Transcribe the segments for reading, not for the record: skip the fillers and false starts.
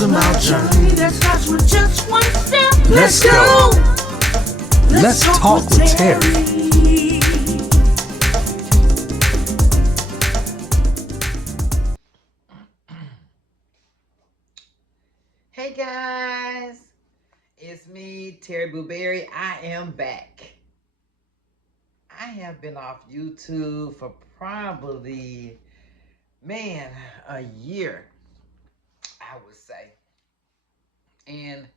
chosen our journey. That starts with just one step. Let's go. Let's talk with Terry. Hey guys, it's me, Terry Blueberry. I am back. I have been off YouTube for probably, a year, I would say. And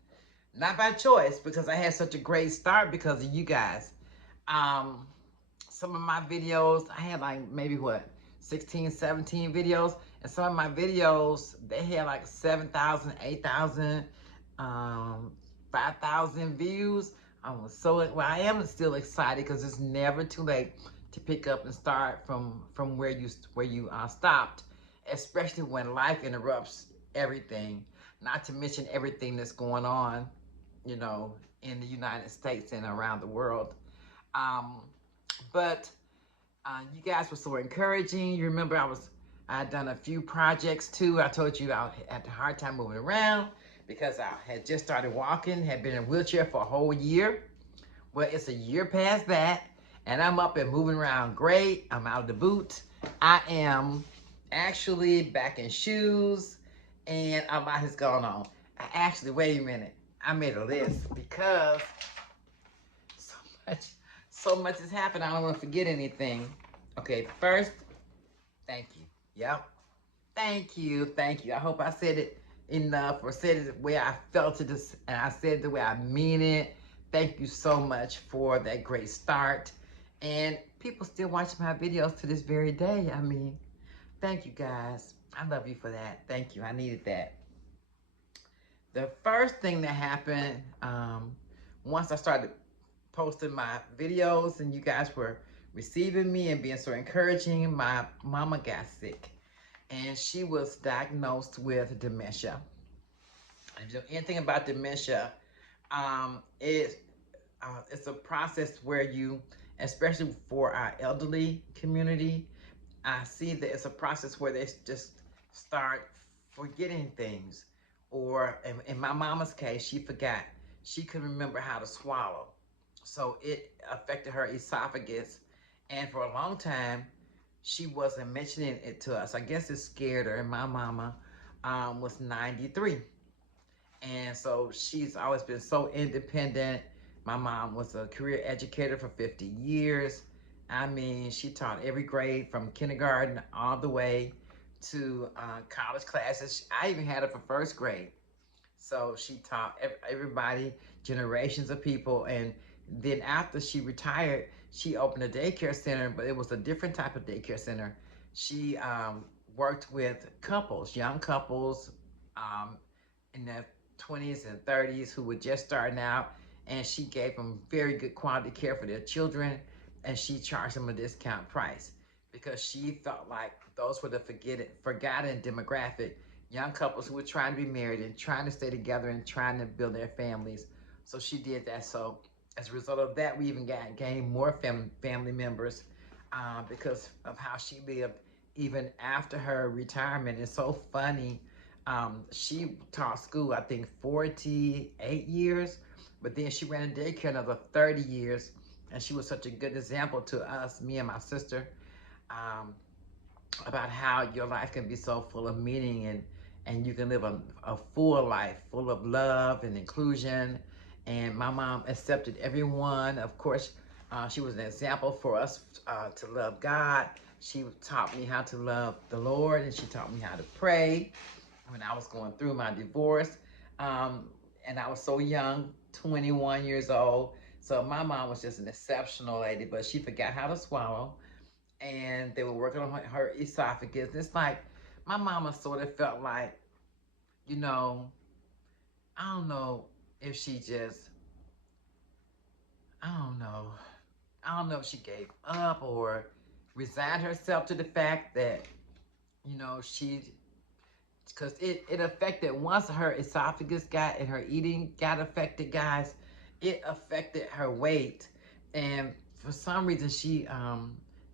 not by choice, because I had such a great start because of you guys. Some of my videos, I had like maybe 16, 17 videos. And some of my videos, they had like 7,000, 8,000, 5,000 views. I am still excited because it's never too late to pick up and start from where you stopped, especially when life interrupts everything. Not to mention everything that's going on, in the United States and around the world. But you guys were so encouraging. You remember I had done a few projects too. I told you I had a hard time moving around because I had just started walking, had been in a wheelchair for a whole year. Well, it's a year past that, and I'm up and moving around great. I'm out of the boot. I am actually back in shoes, and a lot has gone on. Wait a minute. I made a list because so much has happened. I don't want to forget anything. Okay, first, thank you. Yep. Thank you. I hope I said it enough or said it the way I felt it, and I said it the way I mean it. Thank you so much for that great start. And people still watching my videos to this very day. I mean, thank you guys. I love you for that. Thank you. I needed that. The first thing that happened, once I started posting my videos and you guys were receiving me and being so encouraging, my mama got sick and she was diagnosed with dementia. And if you know anything about dementia, it's a process where you, especially for our elderly community, I see that it's a process where they just start forgetting things. Or in my mama's case, she forgot. She couldn't remember how to swallow. So it affected her esophagus. And for a long time, she wasn't mentioning it to us. I guess it scared her. And my mama was 93. And so she's always been so independent. My mom was a career educator for 50 years. I mean, she taught every grade from kindergarten all the way to college classes. I even had her for first grade. So she taught everybody, generations of people. And then after she retired, she opened a daycare center, but it was a different type of daycare center. She worked with couples, young couples in their 20s and 30s who were just starting out. And she gave them very good quality care for their children. And she charged them a discount price because she felt like those were the forgotten demographic, young couples who were trying to be married and trying to stay together and trying to build their families. So she did that. So as a result of that, we even gained more family members because of how she lived even after her retirement. It's so funny. She taught school, I think, 48 years, but then she ran a daycare another 30 years. And she was such a good example to us, me and my sister, about how your life can be so full of meaning and you can live a full life, full of love and inclusion. And my mom accepted everyone. Of course, she was an example for us to love God. She taught me how to love the Lord, and she taught me how to pray when I was going through my divorce. And I was so young, 21 years old. So my mom was just an exceptional lady, but she forgot how to swallow. And they were working on her esophagus. It's like my mama sort of felt like, I don't know if she just, I don't know. I don't know if she gave up or resigned herself to the fact that, because it affected, once her esophagus got and her eating got affected, guys, it affected her weight. And for some reason, she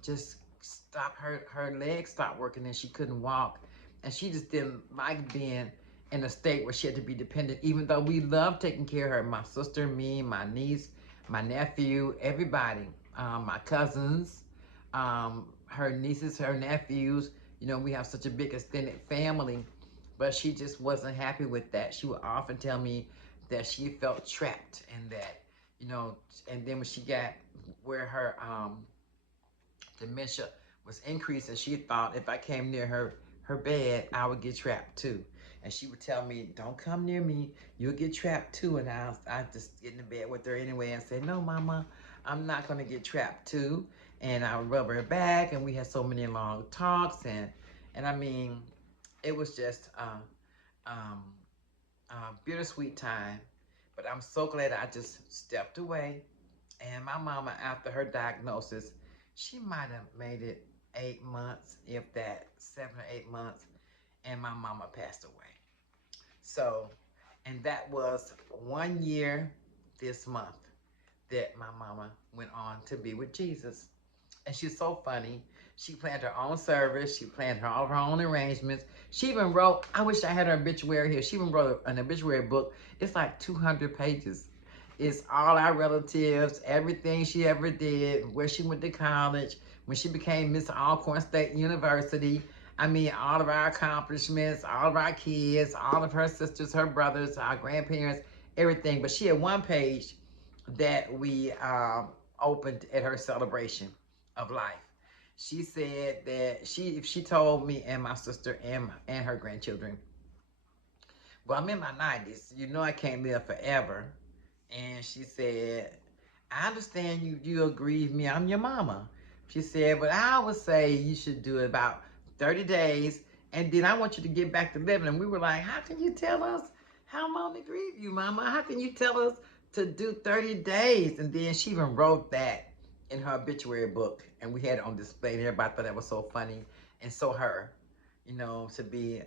just stopped, her legs stopped working and she couldn't walk. And she just didn't like being in a state where she had to be dependent, even though we loved taking care of her. My sister, me, my niece, my nephew, everybody, my cousins, her nieces, her nephews. You know, we have such a big extended family, but she just wasn't happy with that. She would often tell me that she felt trapped and that, you know, and then when she got where her dementia was increasing, she thought if I came near her bed, I would get trapped too. And she would tell me, "Don't come near me, you'll get trapped too." And I just get in the bed with her anyway and say, "No, Mama, I'm not gonna get trapped too." And I would rub her back, and we had so many long talks, and I mean, it was just um, bittersweet time. But I'm so glad I just stepped away. And my mama, after her diagnosis, she might have made it 8 months, if that, 7 or 8 months, and my mama passed away. So, and that was 1 year this month that my mama went on to be with Jesus. And she's so funny. She planned her own service. She planned all of her own arrangements. She even wrote, I wish I had her obituary here. She even wrote an obituary book. It's like 200 pages. It's all our relatives, everything she ever did, where she went to college, when she became Miss Alcorn State University. I mean, all of our accomplishments, all of our kids, all of her sisters, her brothers, our grandparents, everything. But she had one page that we opened at her celebration of life. She said that she told me and my sister and her grandchildren, well, I'm in my 90s. You know I can't live forever. And she said, I understand you agree with me. I'm your mama. She said, but I would say you should do it about 30 days. And then I want you to get back to living. And we were like, how can you tell us how long to grieve you, mama? How can you tell us to do 30 days? And then she even wrote that in her obituary book. And we had it on display. And everybody thought that was so funny and so her, you know, to be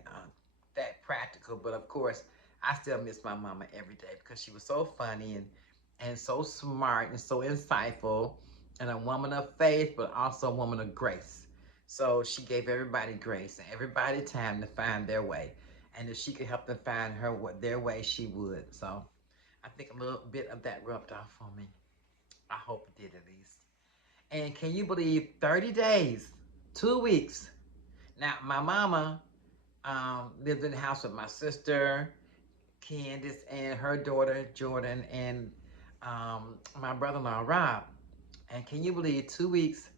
that practical. But of course, I still miss my mama every day because she was so funny and so smart and so insightful and a woman of faith, but also a woman of grace. So she gave everybody grace and everybody time to find their way. And if she could help them find their way, she would. So I think a little bit of that rubbed off on me. I hope it did at least. And can you believe 30 days, 2 weeks? Now, my mama lived in the house with my sister, Candace, and her daughter, Jordan, and my brother-in-law, Rob. And can you believe 2 weeks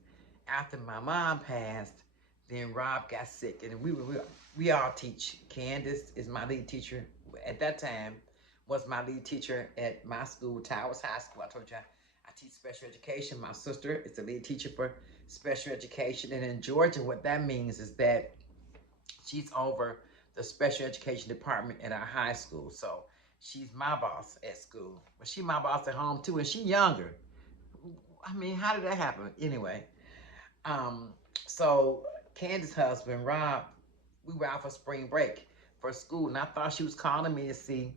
after my mom passed, then Rob got sick. And we all teach. Candace is my lead teacher. At that time, was my lead teacher at my school, Towers High School. I told you I teach special education. My sister is the lead teacher for special education. And in Georgia, what that means is that she's over the special education department at our high school. So she's my boss at school. But she's my boss at home too, and she's younger. I mean, how did that happen? Anyway, um, so Candace's husband, Rob, we were out for spring break for school, and I thought she was calling me to see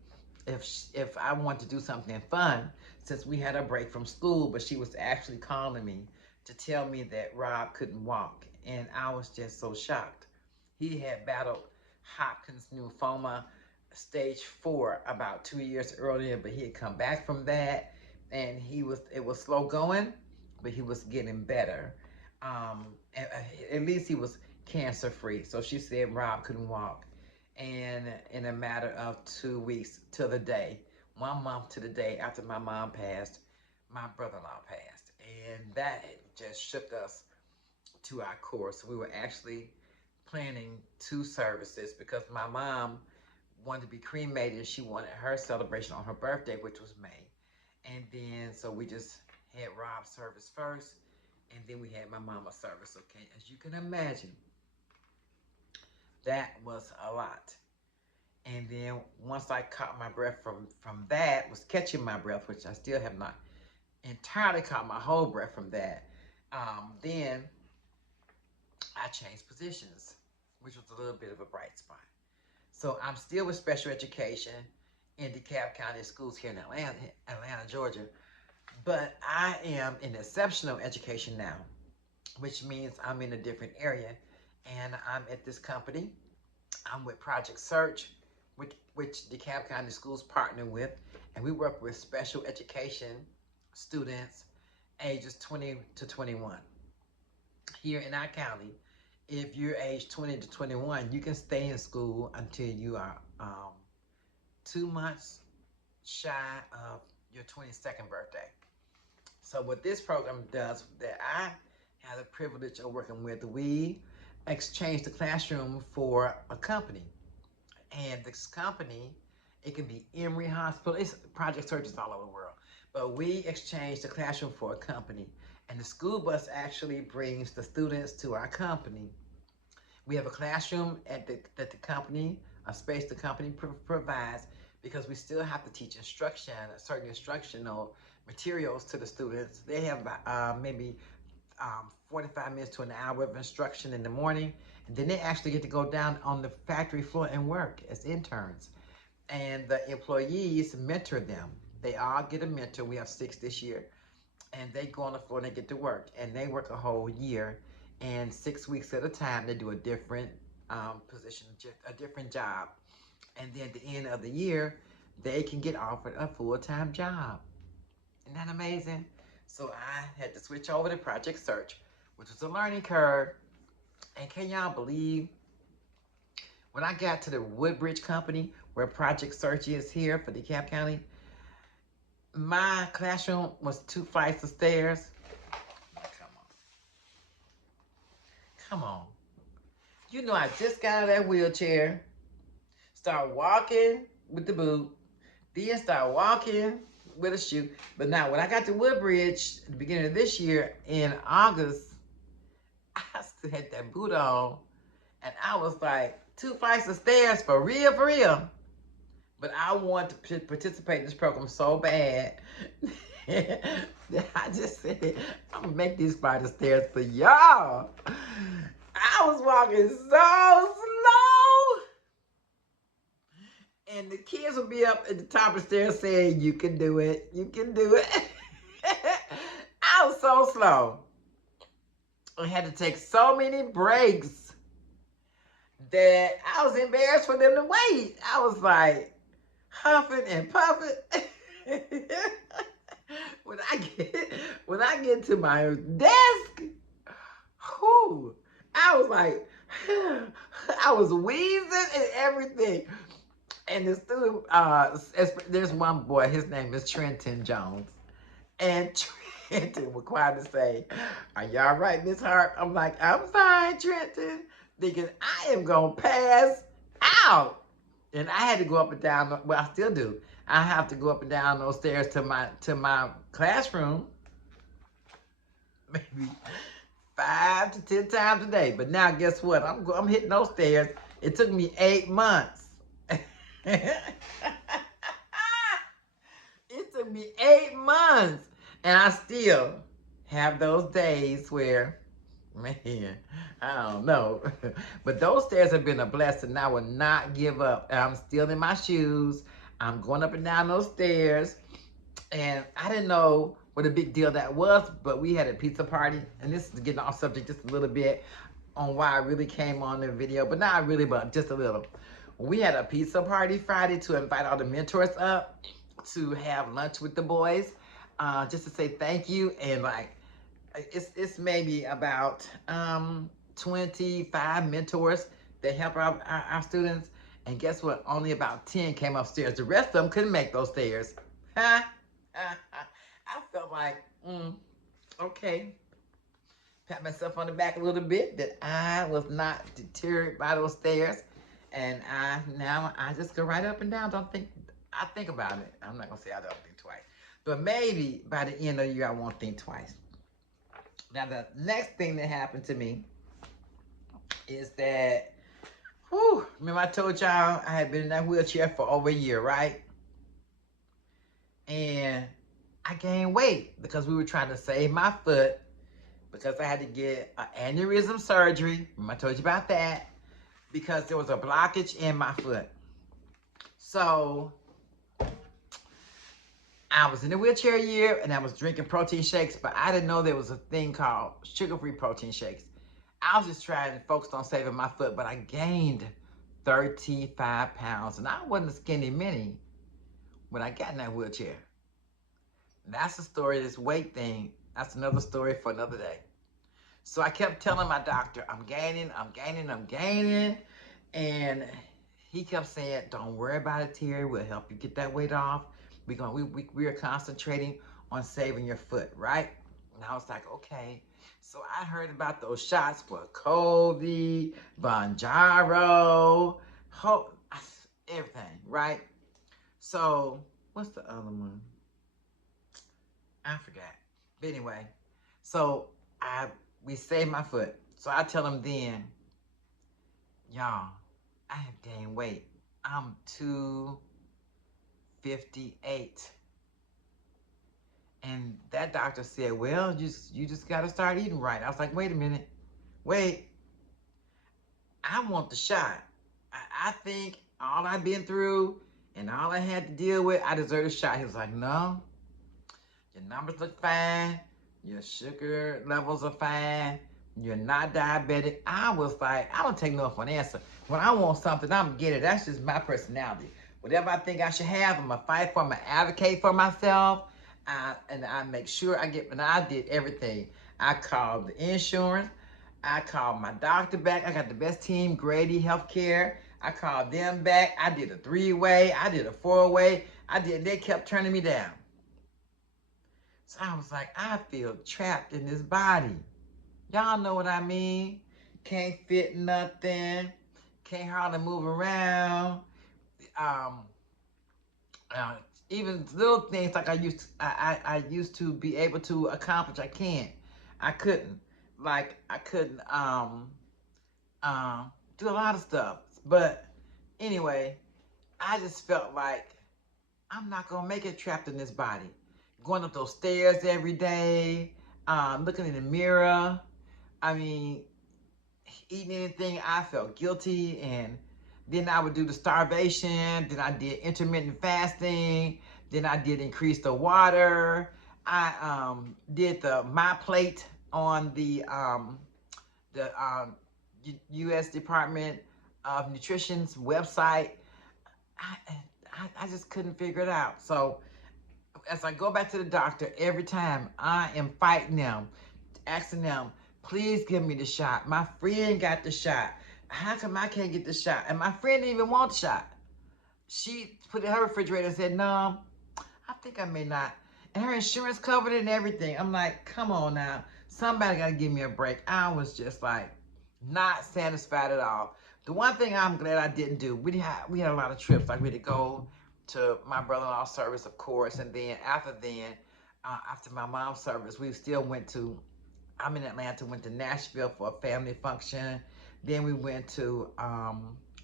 if I wanted to do something fun since we had a break from school, but she was actually calling me to tell me that Rob couldn't walk, and I was just so shocked. He had battled Hopkins lymphoma stage 4 about 2 years earlier, but he had come back from that, and it was slow going, but he was getting better. At least he was cancer free. So she said Rob couldn't walk, and in a matter of 2 weeks to the day, 1 month to the day after my mom passed, my brother-in-law passed, and that just shook us to our core. So we were actually planning 2 services because my mom wanted to be cremated. She wanted her celebration on her birthday, which was May. And then, so we just had Rob's service first, and then we had my mama's service. Okay, as you can imagine, that was a lot. And then once I caught my breath from that, was catching my breath, which I still have not entirely caught my whole breath from that. Then I changed positions, which was a little bit of a bright spot. So I'm still with special education in DeKalb County Schools here in Atlanta, Georgia. But I am in exceptional education now, which means I'm in a different area. And I'm at this company. I'm with Project Search. which DeKalb County Schools partner with, and we work with special education students ages 20 to 21. Here in our county, if you're age 20 to 21, you can stay in school until you are 2 months shy of your 22nd birthday. So what this program does that I have the privilege of working with, we exchange the classroom for a company. And this company, it can be Emory Hospital, it's project surgeries all over the world. But we exchange the classroom for a company. And the school bus actually brings the students to our company. We have a classroom at the company, a space the company provides, because we still have to teach instruction, certain instructional materials to the students. They have maybe 45 minutes to an hour of instruction in the morning, and then they actually get to go down on the factory floor and work as interns. And the employees mentor them. They all get a mentor. We have 6 this year. And they go on the floor and they get to work. And they work a whole year. And 6 weeks at a time, they do a different position, a different job. And then at the end of the year, they can get offered a full-time job. Isn't that amazing? So I had to switch over to Project Search, which was a learning curve. And can y'all believe, when I got to the Woodbridge company, where Project Search is here for DeKalb County, my classroom was 2 flights of stairs. Come on. You know, I just got out of that wheelchair, start walking with the boot, then start walking with a shoe. But now, when I got to Woodbridge at the beginning of this year, in August, I still had that boot on, and I was like, 2 flights of stairs, for real, for real. But I wanted to participate in this program so bad that I just said, I'm gonna make these flights of stairs for y'all. I was walking so slow, and the kids would be up at the top of the stairs saying, you can do it, you can do it. I was so slow. I had to take so many breaks that I was embarrassed for them to wait. I was like huffing and puffing. when I get to my desk, whew, I was like, I was wheezing and everything. And the student, there's one boy, his name is Trenton Jones. And Trenton was quiet to say, are y'all right, Miss Hart? I'm like, I'm fine, Trenton. Thinking I am gonna pass out. And I had to go up and down, well, I still do. I have to go up and down those stairs to my classroom maybe 5 to 10 times a day. But now guess what? I'm hitting those stairs. It took me 8 months. It took me 8 months. And I still have those days where, man, I don't know. But those stairs have been a blessing. I will not give up. I'm still in my shoes. I'm going up and down those stairs. And I didn't know what a big deal that was, but we had a pizza party. And this is getting off subject just a little bit on why I really came on the video, but not really, but just a little. We had a pizza party Friday to invite all the mentors up to have lunch with the boys, just to say thank you. And like, it's maybe about 25 mentors that help our students. And guess what? Only about 10 came upstairs. The rest of them couldn't make those stairs. I felt like, okay. Pat myself on the back a little bit that I was not deterred by those stairs. And now I just go right up and down. I think about it. I'm not gonna say I don't think twice. But maybe by the end of the year, I won't think twice. Now, the next thing that happened to me is that, remember I told y'all I had been in that wheelchair for over a year, right? And I gained weight because we were trying to save my foot because I had to get an aneurysm surgery. Remember I told you about that? Because there was a blockage in my foot. So I was in a wheelchair a year and I was drinking protein shakes, but I didn't know there was a thing called sugar-free protein shakes. I was just trying to focus on saving my foot, but I gained 35 pounds. And I wasn't a skinny mini when I got in that wheelchair. And that's the story of this weight thing. That's another story for another day. So I kept telling my doctor, I'm gaining, I'm gaining, I'm gaining. And he kept saying, don't worry about it, Terry. We'll help you get that weight off. We are concentrating on saving your foot, right? And I was like, okay. So I heard about those shots for COVID, Bonjaro, everything, right? So what's the other one? I forgot. But anyway, so we saved my foot. So I tell him then, y'all, I have gained weight. I'm 258. And that doctor said, well, you just got to start eating right. I was like, wait a minute. Wait. I want the shot. I think all I've been through and all I had to deal with, I deserve a shot. He was like, no. Your numbers look fine. Your sugar levels are fine. You're not diabetic. I was like, I don't take no for an answer. When I want something, I'm going to get it. That's just my personality. Whatever I think I should have, I'm going to fight for, I'm going to advocate for myself. And I make sure I get, and I did everything. I called the insurance. I called my doctor back. I got the best team, Grady Healthcare. I called them back. I did a 3-way. I did a 4-way. They kept turning me down. So I was like, I feel trapped in this body. Y'all know what I mean? Can't fit nothing. Can't hardly move around. Even little things like I used to be able to accomplish, I can't. I couldn't. Like I couldn't do a lot of stuff. But anyway, I just felt like I'm not gonna make it trapped in this body. Going up those stairs every day, looking in the mirror. I mean, eating anything, I felt guilty. And then I would do the starvation. Then I did intermittent fasting. Then I did increase the water. I did the My Plate on the U.S. Department of Nutrition's website. I just couldn't figure it out. So as I go back to the doctor, every time I am fighting them, asking them, please give me the shot. My friend got the shot. How come I can't get the shot? And my friend didn't even want the shot. She put it in her refrigerator and said, no, I think I may not. And her insurance covered it and everything. I'm like, come on now. Somebody got to give me a break. I was just like not satisfied at all. The one thing I'm glad I didn't do, we had a lot of trips. Like we had to go to my brother-in-law's service, of course. And then after my mom's service, we still went to, I'm in Atlanta, went to Nashville for a family function. Then we went to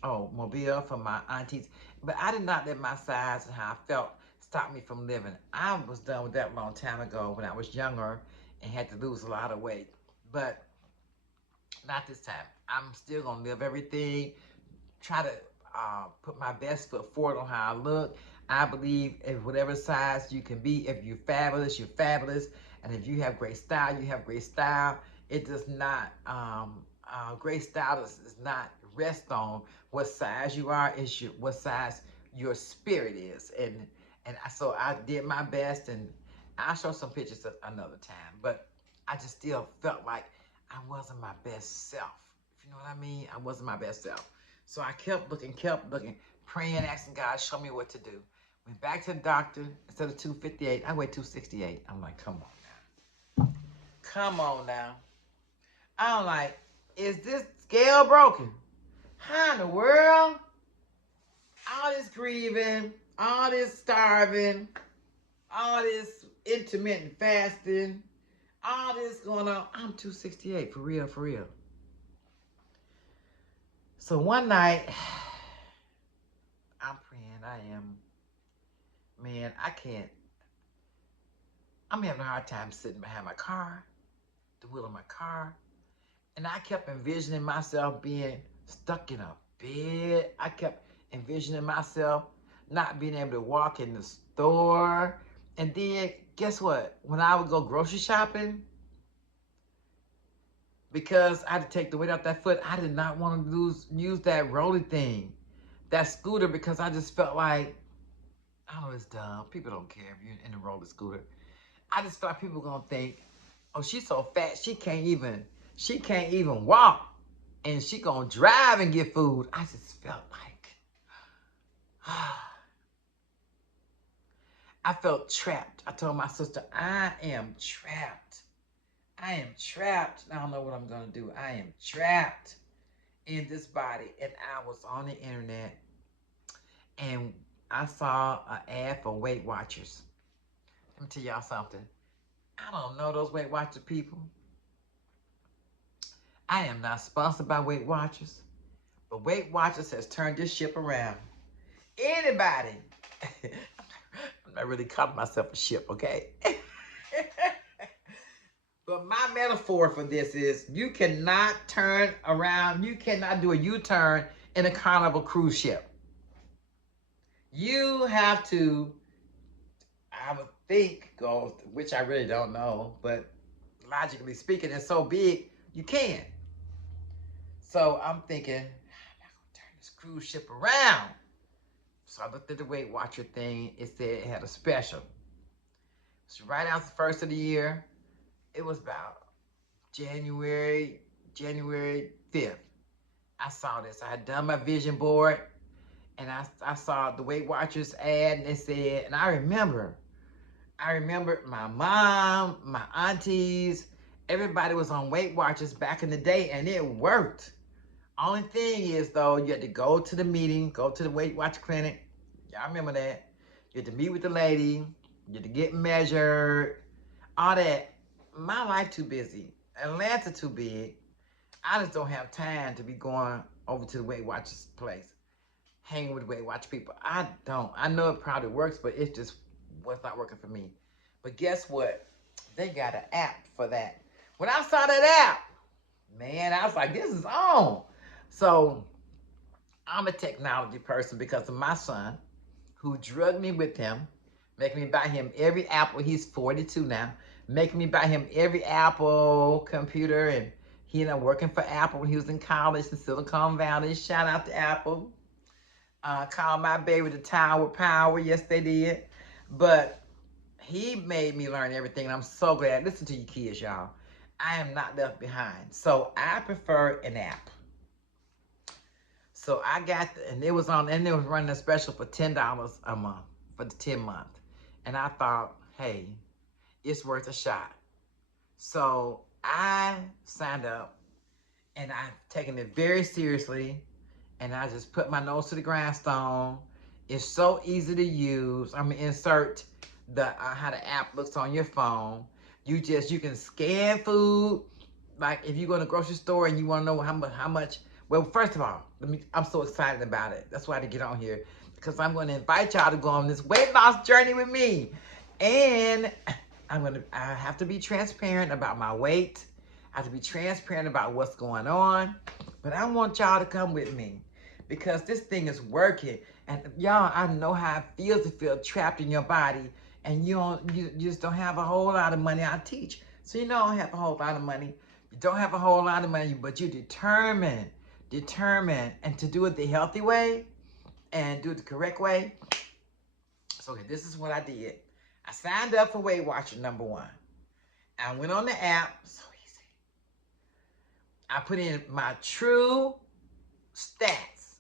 Mobile for my aunties. But I did not let my size and how I felt stop me from living. I was done with that a long time ago when I was younger and had to lose a lot of weight. But not this time. I'm still gonna live everything, try to put my best foot forward on how I look. I believe if whatever size you can be, if you're fabulous, you're fabulous. And if you have great style, you have great style. It does not, great style does not rest on what size you are, it's what size your spirit is. And so I did my best, and I'll show some pictures another time. But I just still felt like I wasn't my best self. If you know what I mean? I wasn't my best self. So I kept looking, praying, asking God, show me what to do. Went back to the doctor. Instead of 258, I weighed 268. I'm like, come on now. Come on now. I'm like, is this scale broken? How in the world? All this grieving, all this starving, all this intermittent fasting, all this going on. I'm 268, for real, for real. So one night, I'm praying, I can't. I'm having a hard time sitting behind my car, the wheel of my car. And I kept envisioning myself being stuck in a bed. I kept envisioning myself not being able to walk in the store. And then, guess what? When I would go grocery shopping, because I had to take the weight off that foot. I did not want to use that rolly thing, that scooter, because I just felt like, oh, it's dumb. People don't care if you're in a roller scooter. I just thought people were gonna think, oh, she's so fat she can't even walk, and she gonna drive and get food. I just felt like, I felt trapped. I told my sister, I am trapped. I am trapped. I don't know what I'm gonna do. I am trapped in this body. And I was on the internet and I saw an ad for Weight Watchers. Let me tell y'all something. I don't know those Weight Watchers people. I am not sponsored by Weight Watchers, but Weight Watchers has turned this ship around. Anybody, I'm not really calling myself a ship, okay? But my metaphor for this is you cannot turn around, you cannot do a U-turn in a Carnival cruise ship. You have to, I would think, go, which I really don't know, but logically speaking, it's so big, you can. So I'm thinking, I'm not gonna turn this cruise ship around. So I looked at the Weight Watcher thing. It said it had a special. So right after the first of the year, it was about January 5th. I saw this. I had done my vision board, and I saw the Weight Watchers ad, and it said, and I remember my mom, my aunties, everybody was on Weight Watchers back in the day, and it worked. Only thing is, though, you had to go to the meeting, go to the Weight Watch clinic. Y'all remember that? You had to meet with the lady. You had to get measured. All that. My life too busy. Atlanta too big. I just don't have time to be going over to the Weight Watchers place, hanging with Weight Watch people. I don't. I know it probably works, but it just was not working for me. But guess what? They got an app for that. When I saw that app, man, I was like, this is on. So I'm a technology person because of my son, who drugged me with him, making me buy him every Apple. He's 42 now, making me buy him every Apple computer, and he ended up working for Apple when he was in college in Silicon Valley. Shout out to Apple. Called my baby the Tower Power. Yes, they did. But he made me learn everything, and I'm so glad. Listen to you kids, y'all. I am not left behind. So I prefer an app. So I got, and it was running a special for $10 a month for the 10 month. And I thought, hey, it's worth a shot. So I signed up, and I've taken it very seriously, and I just put my nose to the grindstone. It's so easy to use. I'm gonna insert the how the app looks on your phone. You can scan food. Like if you go to the grocery store and you want to know how much. Well, first of all, I'm so excited about it. That's why I had to get on here, because I'm going to invite y'all to go on this weight loss journey with me. And I have to be transparent about my weight. I have to be transparent about what's going on. But I want y'all to come with me, because this thing is working. And y'all, I know how it feels to feel trapped in your body, and you just don't have a whole lot of money. I teach, so you don't have a whole lot of money. You don't have a whole lot of money, but you're determined, and to do it the healthy way and do it the correct way. So okay, this is what I did. I signed up for Weight Watcher #1. I went on the app. So easy. I put in my true stats.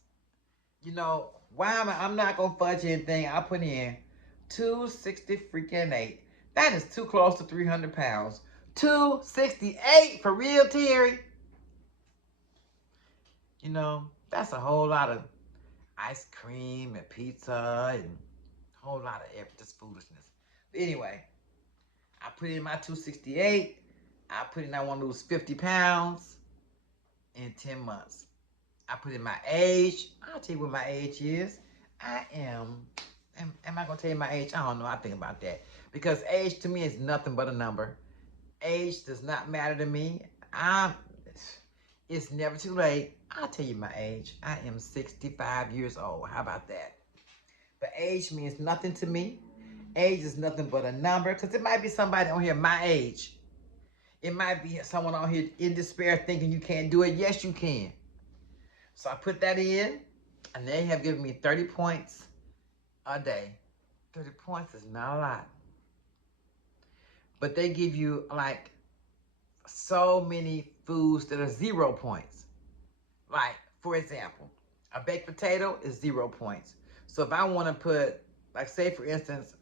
You know, I'm not gonna fudge anything. I put in 260 That is too close to 300 pounds. 268 for real, Terry. You know, that's a whole lot of ice cream and pizza and a whole lot of just foolishness. But anyway, I put in my 268. I put in I want to lose 50 pounds in 10 months. I put in my age. I'll tell you what my age is. Am I going to tell you my age? I don't know. I think about that. Because age to me is nothing but a number. Age does not matter to me. It's never too late. I'll tell you my age. I am 65 years old. How about that? But age means nothing to me. Age is nothing but a number. Because it might be somebody on here my age. It might be someone out here in despair thinking you can't do it. Yes, you can. So I put that in, and they have given me 30 points a day. 30 points is not a lot. But they give you like so many foods that are 0 points. Like, for example, a baked potato is 0 points. So if I want to put, like, say for instance,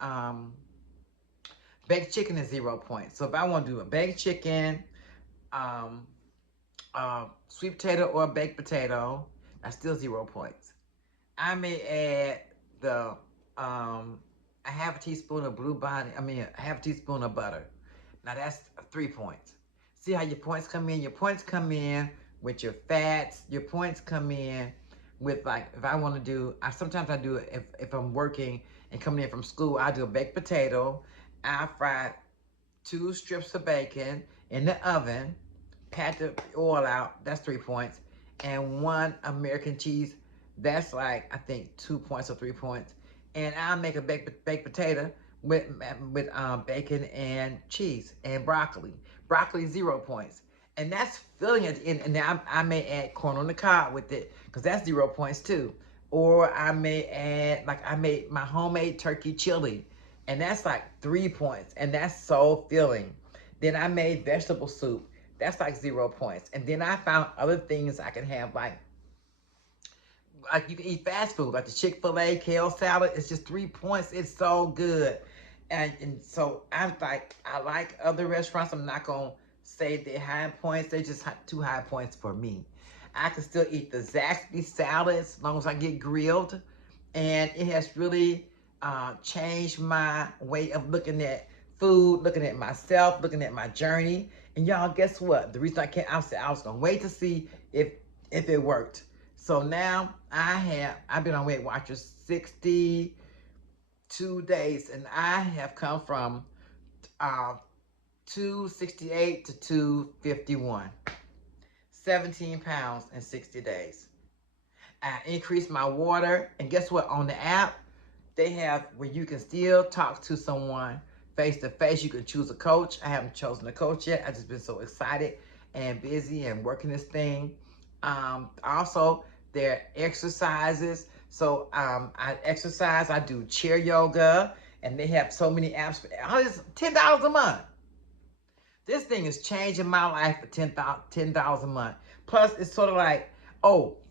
baked chicken is 0 points. So if I want to do a baked chicken, um, sweet potato or baked potato, that's still 0 points. I may add the a half a teaspoon of a half a teaspoon of butter. Now that's 3 points. See how your points come in? Your points come in with your fats. Your points come in with, like, if I want to do, sometimes I do it if I'm working and coming in from school, I do a baked potato. I fry 2 strips of bacon in the oven, pat the oil out, that's 3 points, and 1 American cheese, that's like, I think 2 points or 3 points. And I'll make a baked potato with bacon and cheese and broccoli. Broccoli, 0 points. And that's filling at the end. And now I may add corn on the cob with it, because that's 0 points too. Or I may add, like, I made my homemade turkey chili, and that's like 3 points. And that's so filling. Then I made vegetable soup. That's like 0 points. And then I found other things I can have, like you can eat fast food, like the Chick-fil-A kale salad. It's just 3 points. It's so good. And so I like other restaurants. I'm not going to say they're high points. They're just too high points for me. I can still eat the Zaxby salads as long as I get grilled. And it has really changed my way of looking at food, looking at myself, looking at my journey. And y'all, guess what? The reason I can't, I was going to wait to see if it worked. So now I've been on Weight Watchers 62 days, and I have come from 268 to 251. 17 pounds in 60 days. I increased my water, and guess what? On the app, they have where you can still talk to someone face to face. You can choose a coach. I haven't chosen a coach yet. I've just been so excited and busy and working this thing. Also, there are exercises. So I exercise. I do chair yoga, and they have so many apps. All this $10 a month. This thing is changing my life for $10 a month. Plus, it's sort of like,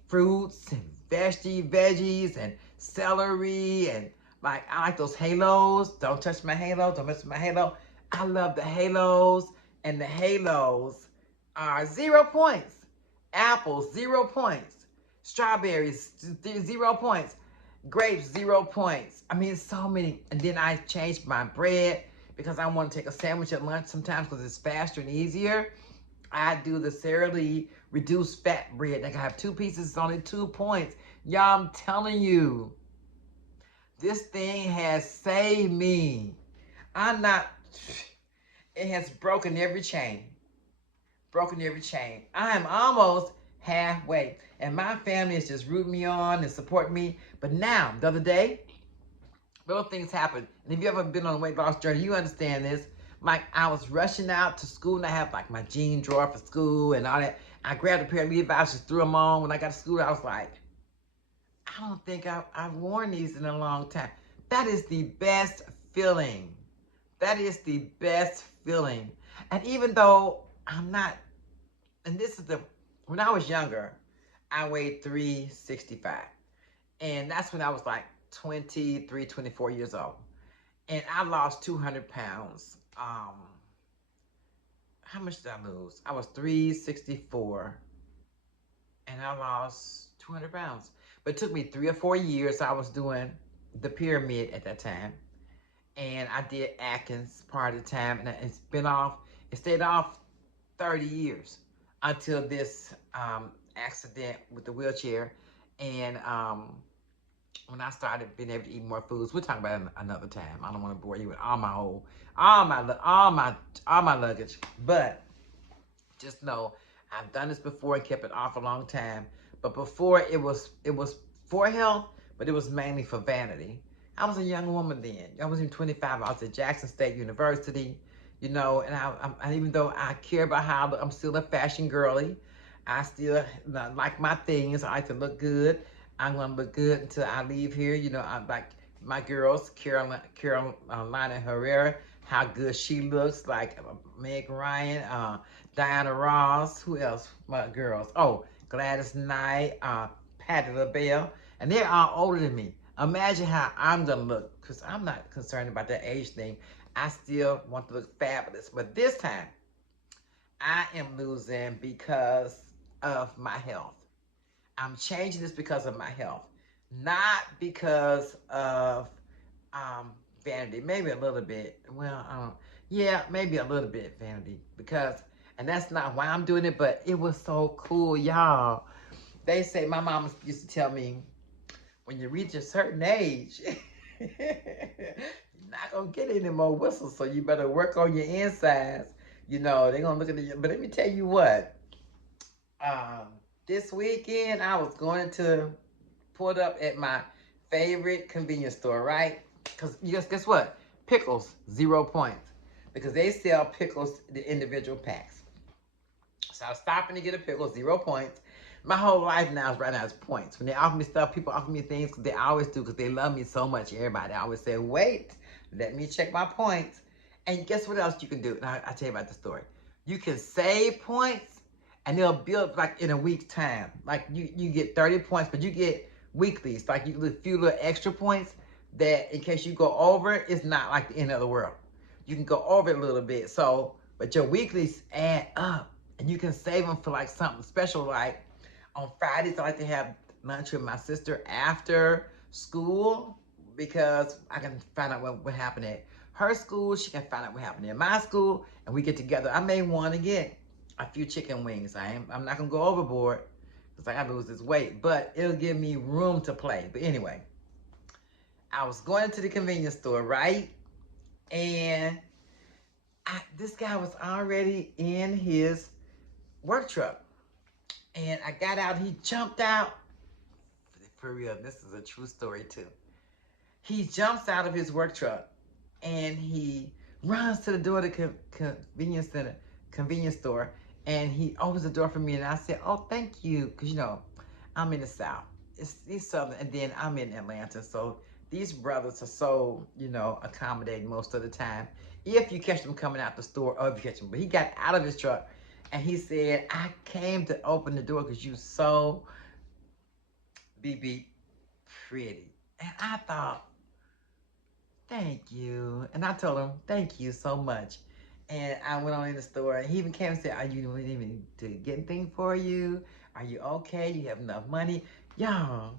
fruits and veggies and celery, and like, I like those halos. Don't touch my halo. Don't mess with my halo. I love the halos, and the halos are 0 points. Apples, 0 points. Strawberries, 0 points. Grapes, 0 points. I mean, so many. And then I changed my bread because I want to take a sandwich at lunch sometimes because it's faster and easier. I do the Sara Lee reduced fat bread. Like, I have 2 pieces, it's only 2 points. Y'all, I'm telling you, this thing has saved me. It has broken every chain. Broken every chain. I am almost halfway. And my family is just rooting me on and supporting me. But now, the other day, little things happen. And if you ever been on a weight loss journey, you understand this. Like, I was rushing out to school, and I have like my jean drawer for school and all that. I grabbed a pair of Levi's, just threw them on. When I got to school, I was like, I don't think I've worn these in a long time. That is the best feeling. That is the best feeling. And even though I'm not, and when I was younger, I weighed 365. And that's when I was like 23, 24 years old. And I lost 200 pounds. How much did I lose? I was 364. And I lost 200 pounds. But it took me 3 or 4 years. I was doing the pyramid at that time. And I did Atkins part of the time. And it stayed off 30 years until this accident with the wheelchair. And when I started being able to eat more foods, we'll talk about it another time. I don't want to bore you with all my luggage. But just know, I've done this before and kept it off a long time. But before, it was for health, but it was mainly for vanity. I was a young woman then. I was even 25. I was at Jackson State University, you know, and even though I care about how I look, I'm still a fashion girly. I still like my things. I like to look good. I'm gonna look good until I leave here. You know, I like my girls, Carolina Herrera, how good she looks, like Meg Ryan, Diana Ross, who else? My girls. Oh, Gladys Knight, Patti LaBelle, and they're all older than me. Imagine how I'm gonna look, because I'm not concerned about that age thing. I still want to look fabulous. But this time, I am losing because of my health. I'm changing this because of my health, not because of vanity. Maybe a little bit. Well, yeah, maybe a little bit vanity because, and that's not why I'm doing it, but it was so cool, y'all. They say my mom used to tell me, when you reach a certain age, you're not gonna get any more whistles, so you better work on your insides. You know, they're gonna look at you. But let me tell you what. Um, this weekend I was going to pull up at my favorite convenience store, right? Because guess what? Pickles, 0 points. Because they sell pickles, the individual packs. So I was stopping to get a pickle, 0 points. My whole life now is right now is points. When they offer me stuff, people offer me things because they always do, because they love me so much. Everybody always say, wait, let me check my points. And guess what else you can do? And I'll tell you about the story. You can save points and they'll build like in a week's time. Like you get 30 points, but you get weeklies. Like you get a few little extra points that in case you go over, it's not like the end of the world. You can go over it a little bit. So, but your weeklies add up and you can save them for like something special. Like on Fridays, I like to have lunch with my sister after school because I can find out what happened at her school. She can find out what happened in my school, and we get together. I may want to get a few chicken wings. I'm not gonna go overboard because I gotta lose this weight, but it'll give me room to play. But anyway, I was going to the convenience store, right? And this guy was already in his work truck. And I got out, he jumped out. For real, this is a true story too. He jumps out of his work truck and he runs to the door of the convenience store, and he opens the door for me, and I said, oh, thank you, because you know, I'm in the South. It's Southern, and then I'm in Atlanta, so these brothers are so, you know, accommodating most of the time. If you catch them coming out the store, or if you catch them, but he got out of his truck, and he said, I came to open the door because you so BB pretty. And I thought, thank you. And I told him, thank you so much. And I went on in the store, and he even came and said, are you even to get anything for you? Are you okay? You have enough money? Y'all,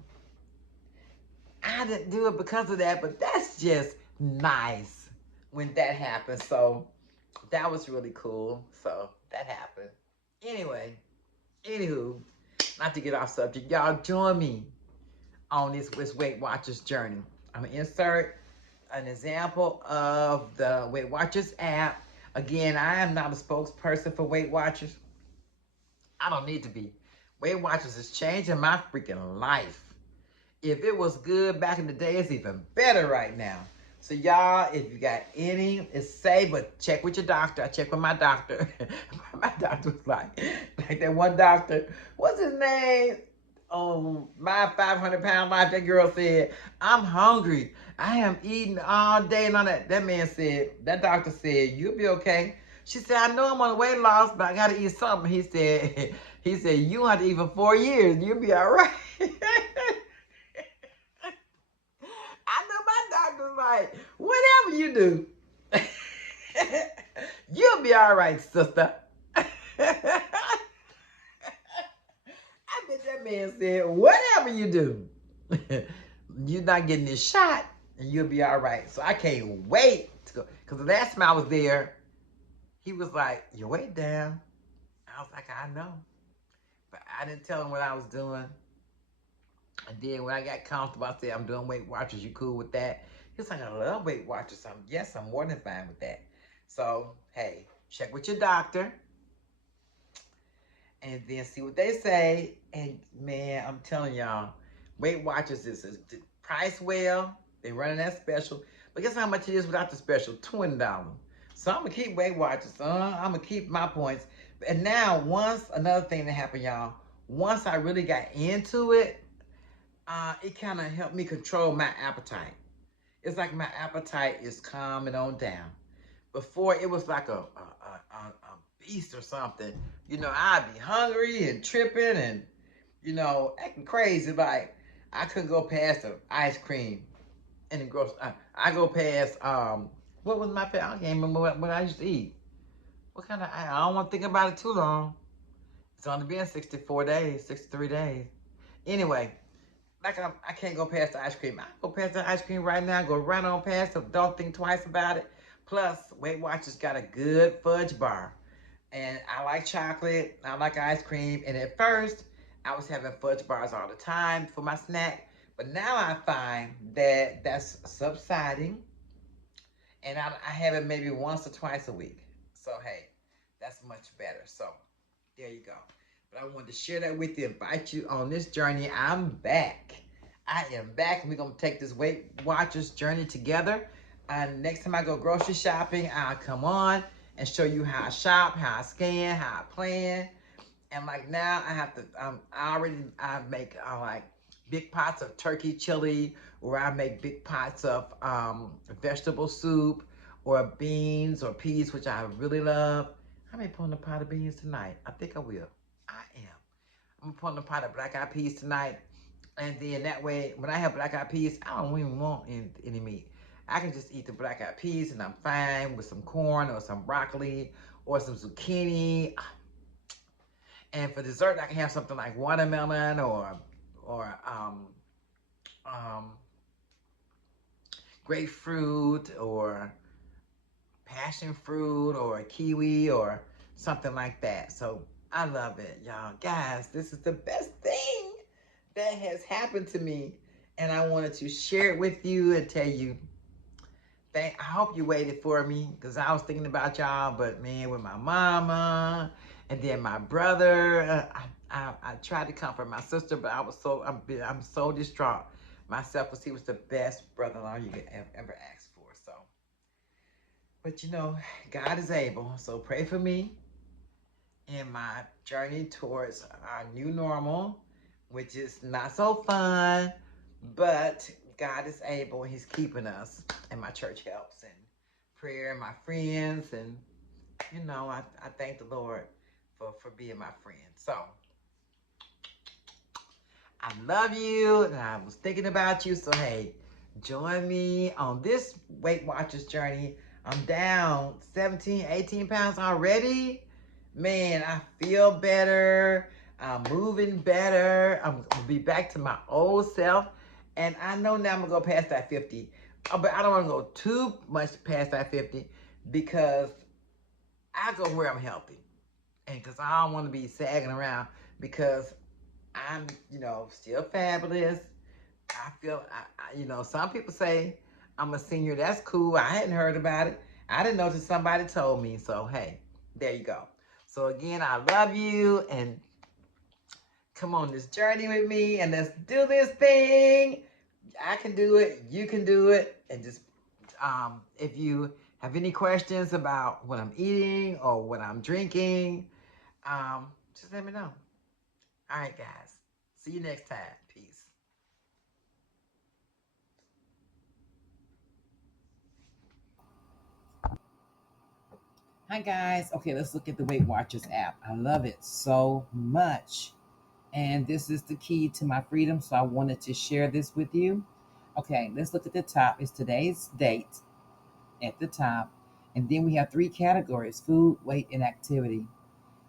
I didn't do it because of that, but that's just nice when that happens. So that was really cool. So that happened. Anyway, anywho, not to get off subject, y'all join me on this Weight Watchers journey. I'm gonna insert an example of the Weight Watchers app. Again, I am not a spokesperson for Weight Watchers. I don't need to be. Weight Watchers is changing my freaking life. If it was good back in the day, it's even better right now. So y'all, if you got any, it's safe, but check with your doctor. I checked with my doctor. My doctor was like that one doctor, what's his name? On my 500-pound life, that girl said, I'm hungry. I am eating all day and all that. That man said, that doctor said, you'll be okay. She said, I know I'm on weight loss, but I gotta eat something. He said, you don't have to eat for 4 years. You'll be all right. I know my doctor's like, whatever you do, you'll be all right, sister. I bet that man said, whatever you do, you're not getting this shot and you'll be all right. So I can't wait to go. Because the last time I was there, he was like, your weight down. I was like, I know. But I didn't tell him what I was doing. And then when I got comfortable, I said, I'm doing Weight Watchers. You cool with that? He was like, I love Weight Watchers. Yes, I'm more than fine with that. So, hey, check with your doctor. And then see what they say. And man, I'm telling y'all, Weight Watchers is priced well. They running that special. But guess how much it is without the special? $20. So I'm gonna keep Weight Watchers. I'm gonna keep my points. And now, once another thing that happened, y'all. Once I really got into it, it kind of helped me control my appetite. It's like my appetite is calming on down. Before it was like a beast or something. I'd be hungry and tripping and acting crazy. Like I couldn't go past the ice cream and the grocery. I go past what was my pet? I can't remember what I used to eat. What kind of? I don't want to think about it too long. It's only been 64 days, 63 days. Anyway, like I can't go past the ice cream. I go past the ice cream right now. Go right on past it. Don't think twice about it. Plus, Weight Watchers got a good fudge bar, and I like chocolate. I like ice cream. And at first, I was having fudge bars all the time for my snack. But now I find that that's subsiding, and I have it maybe once or twice a week. So hey, that's much better. So there you go. But I wanted to share that with you, invite you on this journey. I'm back. I am back, and we're gonna take this Weight Watchers journey together. And next time I go grocery shopping, I'll come on and show you how I shop, how I scan, how I plan. And like now, I have to. I make like big pots of turkey chili, or I make big pots of vegetable soup, or beans or peas, which I really love. I may put in a pot of beans tonight. I think I will. I am. I'm gonna put in a pot of black eyed peas tonight, and then that way, when I have black eyed peas, I don't even want any meat. I can just eat the black eyed peas, and I'm fine with some corn or some broccoli or some zucchini. And for dessert, I can have something like watermelon or um, grapefruit or passion fruit or kiwi or something like that. So I love it, y'all. Guys, this is the best thing that has happened to me. And I wanted to share it with you and tell you, I hope you waited for me because I was thinking about y'all. But man, with my mama and then my brother, I tried to comfort my sister, but I'm so distraught myself because he was the best brother-in-law you could ever ask for. So, but God is able. So pray for me in my journey towards our new normal, which is not so fun, but God is able. He's keeping us, and my church helps, and prayer, and my friends, and I thank the Lord for being my friend. So I love you, and I was thinking about you. So hey, join me on this Weight Watchers journey. I'm down 17, 18 pounds already. Man, I feel better. I'm moving better. I'm gonna be back to my old self. And I know now I'm gonna go past that 50. But I don't wanna go too much past that 50 because I go where I'm healthy. And because I don't wanna be sagging around because I'm, still fabulous. I feel, some people say I'm a senior. That's cool. I hadn't heard about it. I didn't know till somebody told me. So, hey, there you go. So, again, I love you and come on this journey with me and let's do this thing. I can do it. You can do it. And just, if you have any questions about what I'm eating or what I'm drinking, just let me know. All right, guys. See you next time. Peace. Hi guys. Okay, let's look at the Weight Watchers app. I love it so much. And this is the key to my freedom, so I wanted to share this with you. Okay, let's look at the top. It's today's date at the top. And then we have three categories: food, weight, and activity.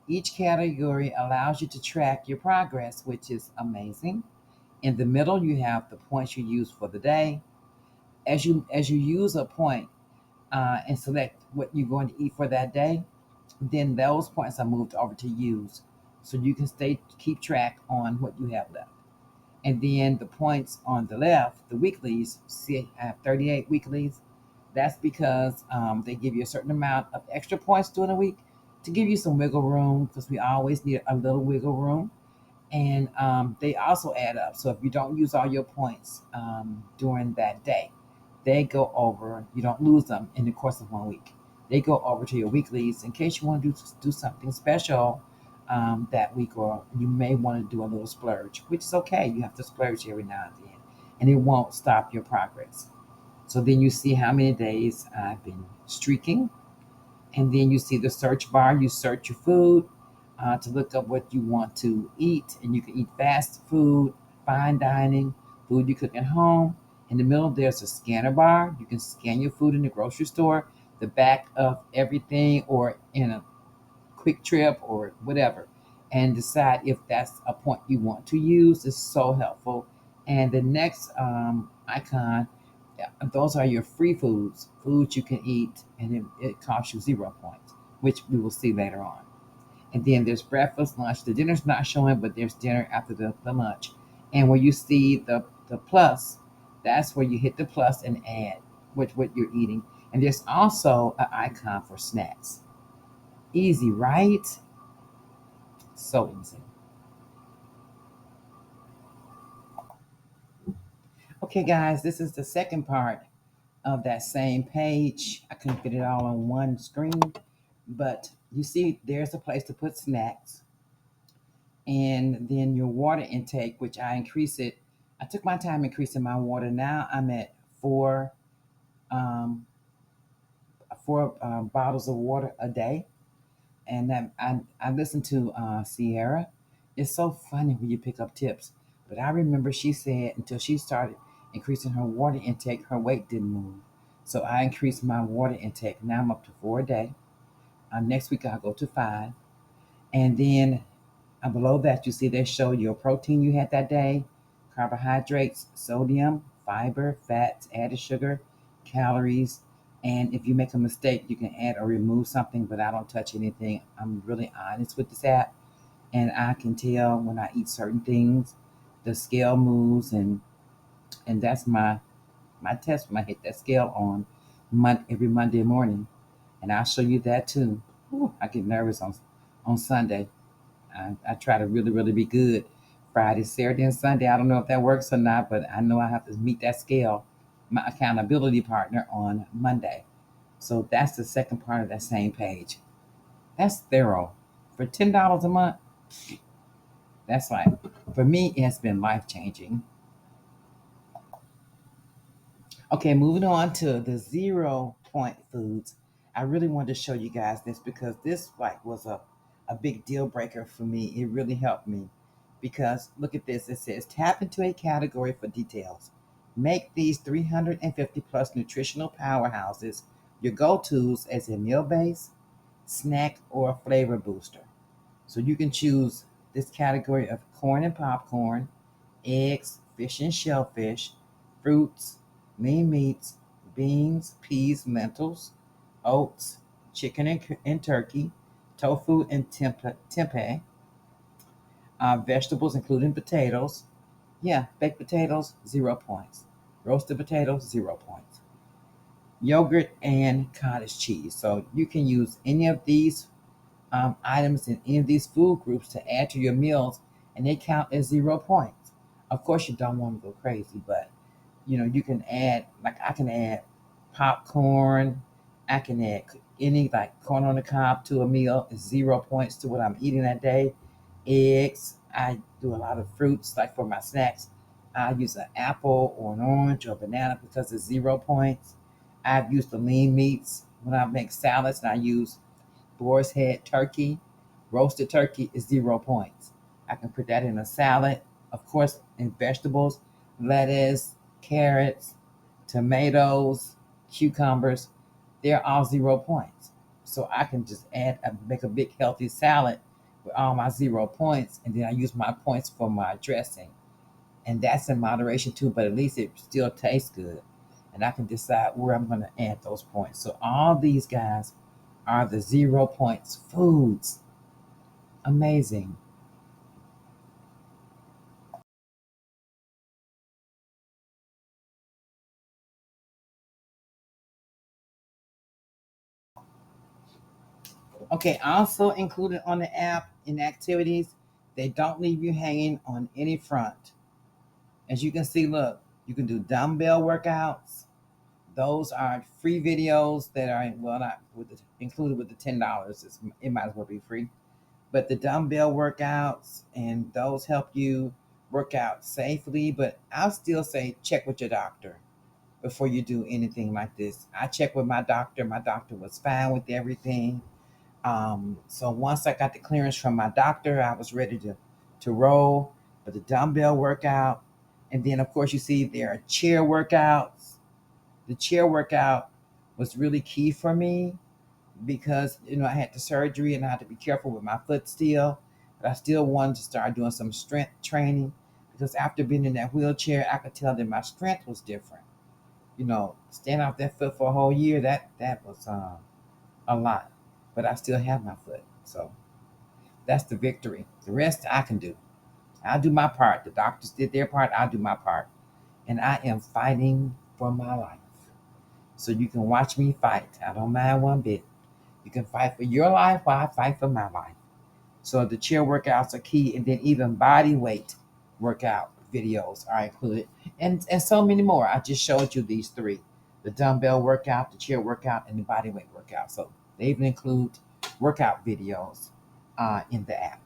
Each category allows you to track your progress, which is amazing. In the middle, you have the points you use for the day. As you use a point and select what you're going to eat for that day, then those points are moved over to use, so you can keep track on what you have left. And then the points on the left, the weeklies, see I have 38 weeklies. That's because they give you a certain amount of extra points during the week to give you some wiggle room, because we always need a little wiggle room. And they also add up. So if you don't use all your points during that day, they go over. You don't lose them in the course of 1 week. They go over to your weeklies in case you want to do something special that week, or you may want to do a little splurge, which is okay. You have to splurge every now and then, and it won't stop your progress. So then you see how many days I've been streaking, and then you see the search bar. You search your food to look up what you want to eat, and you can eat fast food, fine dining, food you cook at home. In the middle, there's a scanner bar. You can scan your food in the grocery store, the back of everything, or in a quick trip or whatever, and decide if that's a point you want to use. Is so helpful. And the next icon, yeah, those are your free foods you can eat, and it costs you 0 points, which we will see later on. And then there's breakfast, lunch. The dinner's not showing, but there's dinner after the lunch. And where you see the plus, that's where you hit the plus and add what you're eating. And there's also an icon for snacks. Easy, right? So easy. Okay, guys, this is the second part of that same page. I couldn't fit it all on one screen, but you see there's a place to put snacks, and then your water intake, which I increase it. I took my time increasing my water. Now I'm at um, four bottles of water a day, and I listen to Sierra. It's so funny when you pick up tips. But I remember she said until she started increasing her water intake, her weight didn't move. So I increased my water intake. Now I'm up to 4 a day. Next week I'll go to five. And then below that, you see they show your protein you had that day, carbohydrates, sodium, fiber, fats, added sugar, calories. And if you make a mistake, you can add or remove something, but I don't touch anything. I'm really honest with this app, and I can tell when I eat certain things, the scale moves, and that's my test when I hit that scale on every Monday morning, and I'll show you that too. Whew, I get nervous on Sunday. I try to really, really be good Friday, Saturday, and Sunday. I don't know if that works or not, but I know I have to meet that scale, my accountability partner, on Monday. So that's the second part of that same page. That's thorough. For $10 a month, that's like, for me, it has been life changing. Okay, moving on to the 0 point foods. I really wanted to show you guys this because this like was a big deal breaker for me. It really helped me because look at this. It says tap into a category for details. Make these 350 plus nutritional powerhouses your go-tos as a meal base, snack, or flavor booster. So you can choose this category of corn and popcorn, eggs, fish and shellfish, fruits, lean meats, beans, peas, lentils, oats, chicken and turkey, tofu and tempeh, vegetables including potatoes. Yeah, baked potatoes, 0 points. Roasted potatoes, 0 points. Yogurt and cottage cheese. So you can use any of these items in any of these food groups to add to your meals, and they count as 0 points. Of course, you don't want to go crazy, but you can add, like I can add popcorn, I can add any like corn on the cob to a meal. It's 0 points to what I'm eating that day. Eggs, I do a lot of fruits, like for my snacks. I use an apple or an orange or banana because it's 0 points. I've used the lean meats when I make salads, and I use boar's head turkey. Roasted turkey is 0 points. I can put that in a salad. Of course, in vegetables, lettuce, carrots, tomatoes, cucumbers, they're all 0 points. So I can just make a big healthy salad with all my 0 points, and then I use my points for my dressing. And that's in moderation too, but at least it still tastes good. And I can decide where I'm going to add those points. So all these guys are the 0 points foods. Amazing. Okay, also included on the app in activities, they don't leave you hanging on any front. As you can see, look, you can do dumbbell workouts, Those are free videos that are, well, not with the, included with the $10. It might as well be free. But the dumbbell workouts, and those help you work out safely. But I'll still say check with your doctor before you do anything like this. I checked with my doctor. My doctor was fine with everything. So once I got the clearance from my doctor, I was ready to roll. But the dumbbell workout, and then of course you see there are chair workouts. The chair workout was really key for me because I had the surgery and I had to be careful with my foot still, but I still wanted to start doing some strength training because after being in that wheelchair, I could tell that my strength was different. Standing off that foot for a whole year, that was a lot, but I still have my foot, so that's the victory. The rest I can do. I'll do my part. The doctors did their part. I'll do my part, and I am fighting for my life. So you can watch me fight. I don't mind one bit. You can fight for your life while I fight for my life. So the chair workouts are key, and then even body weight workout videos are included, and so many more. I just showed you these three: the dumbbell workout, the chair workout, and the body weight workout. So they even include workout videos in the app,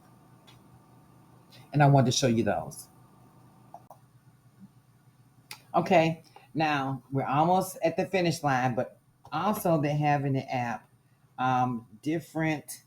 and I wanted to show you those. Okay, now we're almost at the finish line, but also they have in the app different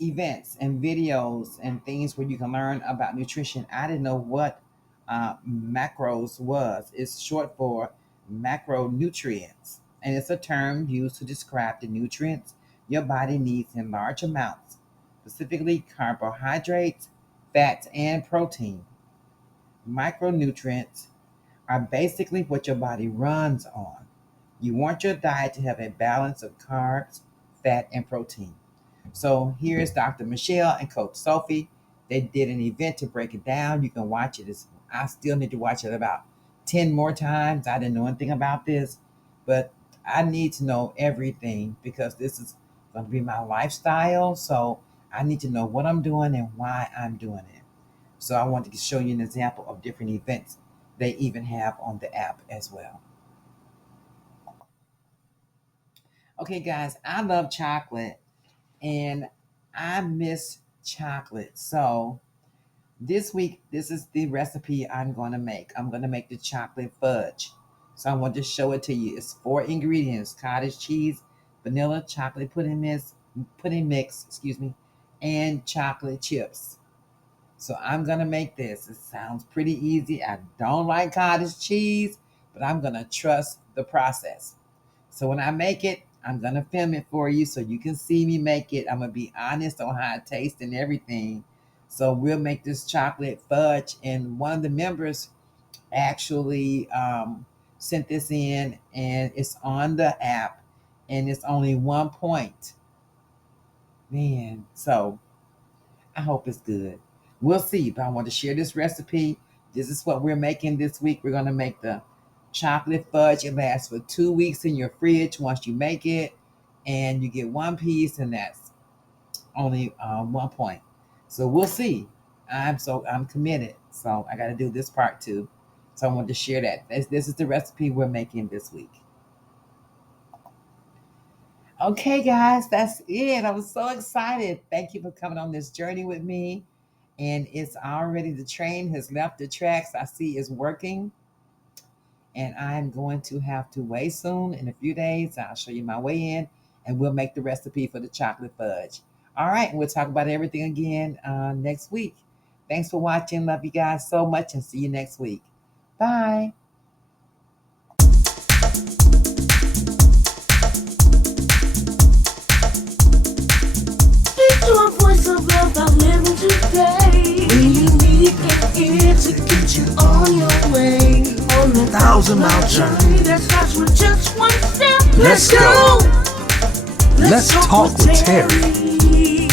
events and videos and things where you can learn about nutrition. I didn't know what macros was. It's short for macronutrients, and it's a term used to describe the nutrients your body needs in large amounts, specifically carbohydrates, fats, and protein. Micronutrients are basically what your body runs on. You want your diet to have a balance of carbs, fat, and protein. So here's Dr. Michelle and Coach Sophie. They did an event to break it down. You can watch it. I still need to watch it about 10 more times. I didn't know anything about this, but I need to know everything because this is going to be my lifestyle. So I need to know what I'm doing and why I'm doing it. So I wanted to show you an example of different events they even have on the app as well. Okay, guys, I love chocolate and I miss chocolate. So this week, this is the recipe I'm going to make. I'm going to make the chocolate fudge. So I want to show it to you. It's 4 ingredients: cottage cheese, vanilla, chocolate pudding mix, and chocolate chips. So I'm going to make this. It sounds pretty easy. I don't like cottage cheese, but I'm going to trust the process. So when I make it, I'm going to film it for you so you can see me make it. I'm going to be honest on how it tastes and everything. So we'll make this chocolate fudge. And one of the members actually sent this in, and it's on the app, and it's only 1 point. Man, so I hope it's good. We'll see, but I want to share this recipe. This is what we're making this week. We're going to make the chocolate fudge. It lasts for 2 weeks in your fridge once you make it, and you get 1 piece, and that's only 1 point. So we'll see. I'm committed. So I got to do this part too. So I want to share that. This is the recipe we're making this week. Okay, guys, that's it. I was so excited. Thank you for coming on this journey with me. And it's already, the train has left the tracks. I see it's working. And I'm going to have to weigh soon. In a few days, I'll show you my weigh in and we'll make the recipe for the chocolate fudge. All right, and we'll talk about everything again next week. Thanks for watching. Love you guys so much and see you next week. Bye. Speak to a voice of love I'm living today. When you need an ear to get you on your way. On the 1,000-mile journey that starts with just one step. Let's go. Let's talk with Terry.